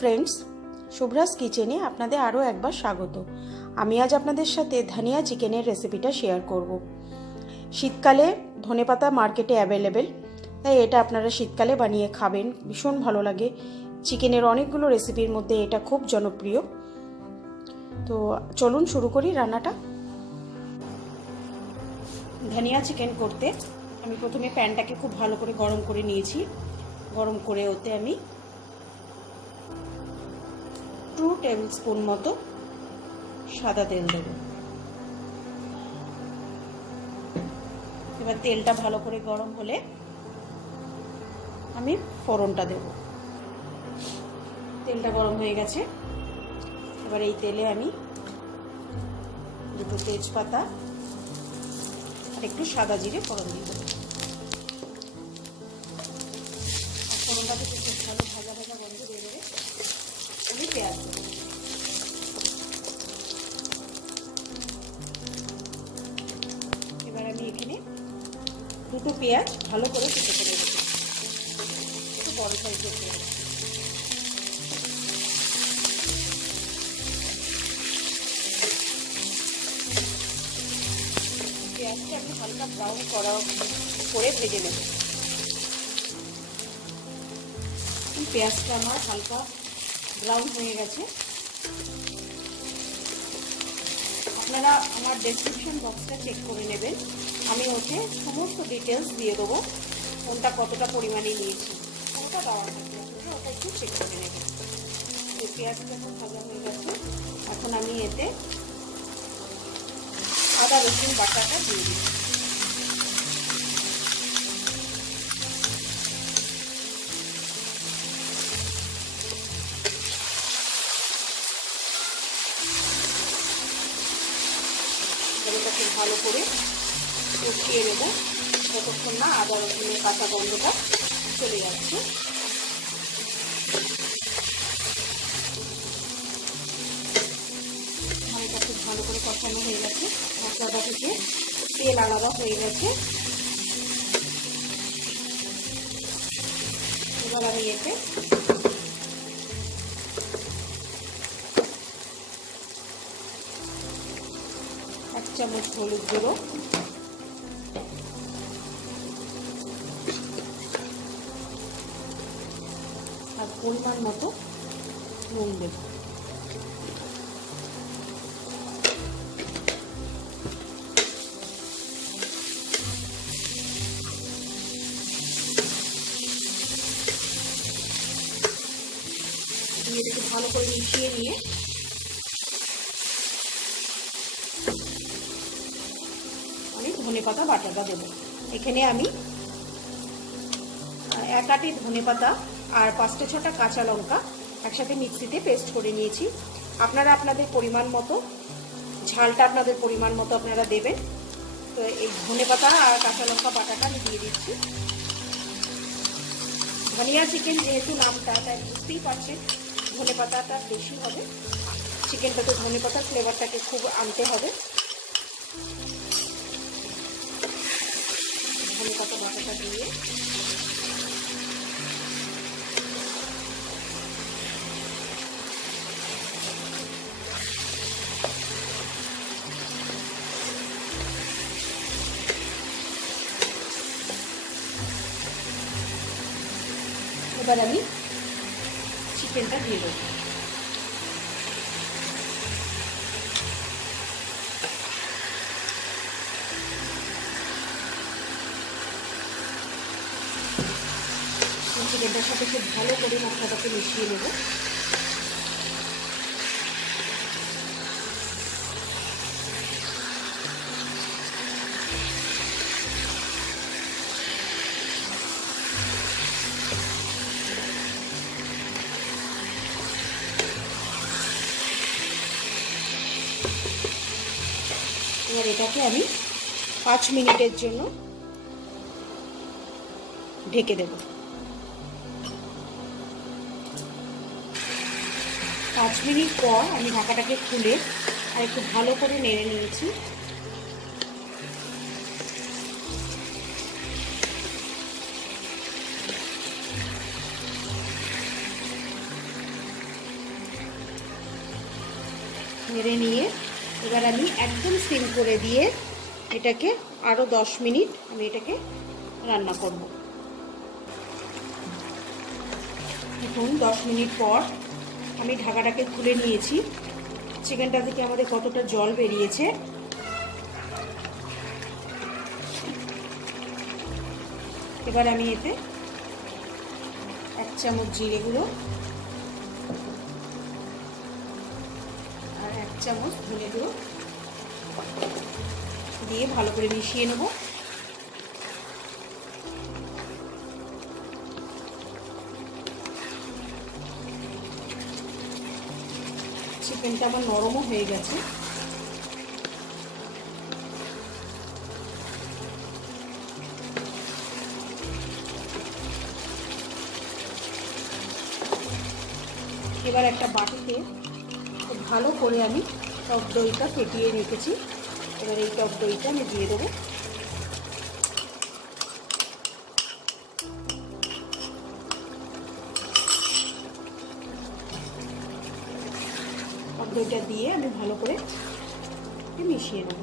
Friends, শুভ্রাস কিচেনে আপনাদের আরও একবার স্বাগত। আমি আজ আপনাদের সাথে ধনিয়া চিকেনের রেসিপিটা শেয়ার করব। শীতকালে ধনেপাতা মার্কেটে অ্যাভেলেবেল, তাই এটা আপনারা শীতকালে বানিয়ে খাবেন, ভীষণ ভালো লাগে। চিকেনের অনেকগুলো রেসিপির মধ্যে এটা খুব জনপ্রিয়। তো চলুন শুরু করি রান্নাটা। ধনিয়া চিকেন করতে আমি প্রথমে প্যানটাকে খুব ভালো করে গরম করে নিয়েছি। গরম করে ওতে আমি 2 টেবিল স্পুন মতো সাদা তেল দেব। এবার তেলটা ভালো করে গরম হলে আমি ফোড়নটা দেব। তেলটা গরম হয়ে গেছে। এবার এই তেলে আমি দুটো তেজপাতা আর একটু সাদা জিরে ফোড়ন দিয়ে দেবো। ফোড়নটা থেকে খুব ভালো ভাজা ভাজা গন্ধ বেরোবে। আমি পেঁয়াজ দেবো। এবার আমি এখানে দুটো পেঁয়াজ ভালো করে কেটে করে দেবো, একটু বড় সাইজের পেঁয়াজ। পেঁয়াজটা আমি হালকা ব্রাউন করে ভেজে নেব। পেঁয়াজটা আমার হালকা ব্রাউন হয়ে গেছে। আপনারা আমার ডেসক্রিপশন বক্সটা চেক করে নেবেন, আমি ওতে সমস্ত ডিটেলস দিয়ে দেবো, কোনটা কতটা পরিমাণে নিয়েছি, কোনটা দেওয়া থাকলে ওটা একটু চেক করে নেবেন। পেঁয়াজটা খুব ভাজা হয়ে গেছে। এখন আমি এতে আদা রসুন বাটাটা দিয়ে দিই। এটাকে ভালো করে কষিয়ে নেব যতক্ষণ না আদা রসুনের কাঁচা গন্ধটা চলে যাচ্ছে। এটা খুব ভালো করে কষানো হয়ে গেছে। মশলাটা থেকে তেল আলাদা হয়ে গেছে। এবার আমি এতে এক চামচ হলুদ গুঁড়ো, আর পরিমাণ মতো নুন দেব। এটাকে ভালো করে মিশিয়ে নিয়ে আমি ধনেপাতা বাটাটা দেবো। এখানে আমি 1 আটি ধনেপাতা আর 5-6টা কাঁচা লঙ্কা একসাথে মিক্সিতে পেস্ট করে নিয়েছি। আপনারা আপনাদের পরিমাণ মতো, ঝালটা আপনাদের পরিমাণ মতো আপনারা দেবেন। তো এই ধনেপাতা আর কাঁচা লঙ্কা বাটাটা আমি দিয়ে দিচ্ছি। ধনিয়া চিকেন যেহেতু নামটা, তাই বুঝতেই পারছেন ধনেপাতাটা বেশি হবে। চিকেনটাতে ধনেপাতার ফ্লেভারটাকে খুব আনতে হবে। ধনেপাতা বাটাটা দিয়ে এবার আমি চিকেনটা দিয়ে দেবো। চিকেনটার সাথে খুব ভালো করে মশলাটাকে মিশিয়ে নেব। এবার এটাকে আমি 5 মিনিটের জন্য ঢেকে দেব। 5 মিনিট পর আমি ঢাকাটাকে খুলে আর একটু ভালো করে নেড়ে নিয়েছি। নেড়ে নিয়ে এবার আমি একদম সিম করে দিয়ে এটাকে আরও 10 মিনিট আমি এটাকে রান্না করব। এখন 10 মিনিট পর আমি ঢাকাটাকে খুলে নিয়েছি। চিকেনটা থেকে আমাদের কতটা জল বেরিয়েছে। এবার আমি এতে 1 চামচ জিরে গুঁড়ো আর 1 চামচ ধনে গুঁড়ো দিয়ে ভালো করে মিশিয়ে নেব। চিকেনটা আমার নরমও হয়ে গেছে। এবার একটা বাটিতে খুব ভালো করে আমি টক দইটা ফেটিয়ে রেখেছি। এবার এই টক দইটা আমি দিয়ে দেবো। টক দইটা দিয়ে আমি ভালো করে মিশিয়ে নেব।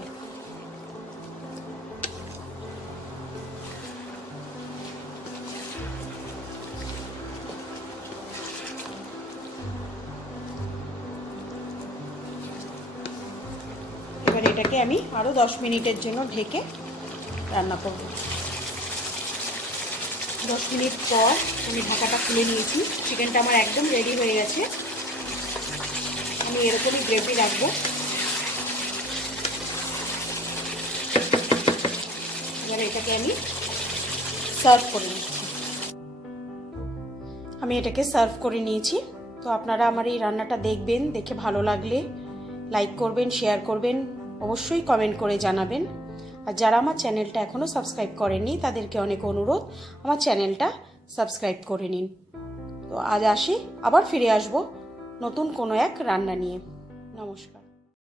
এবার এটাকে আমি আরও 10 মিনিটের জন্য ঢেকে রান্না করব। 10 মিনিট পর আমি ঢাকাটা খুলে নিয়েছি। চিকেনটা আমার একদম রেডি হয়ে গেছে। আমি এরকমই গ্রেভি রাখবো। এবার এটাকে আমি সার্ভ করে নিচ্ছি। আমি এটাকে সার্ভ করে নিয়েছি। তো আপনারা আমার এই রান্নাটা দেখবেন, দেখে ভালো লাগলে লাইক করবেন, শেয়ার করবেন, অবশ্যই কমেন্ট করে জানাবেন। আর যারা আমার চ্যানেলটা এখনও সাবস্ক্রাইব করেননি তাদেরকে অনেক অনুরোধ, আমার চ্যানেলটা সাবস্ক্রাইব করে নিন। তো আজ আসি, আবার ফিরে আসব নতুন কোনো এক রান্না নিয়ে।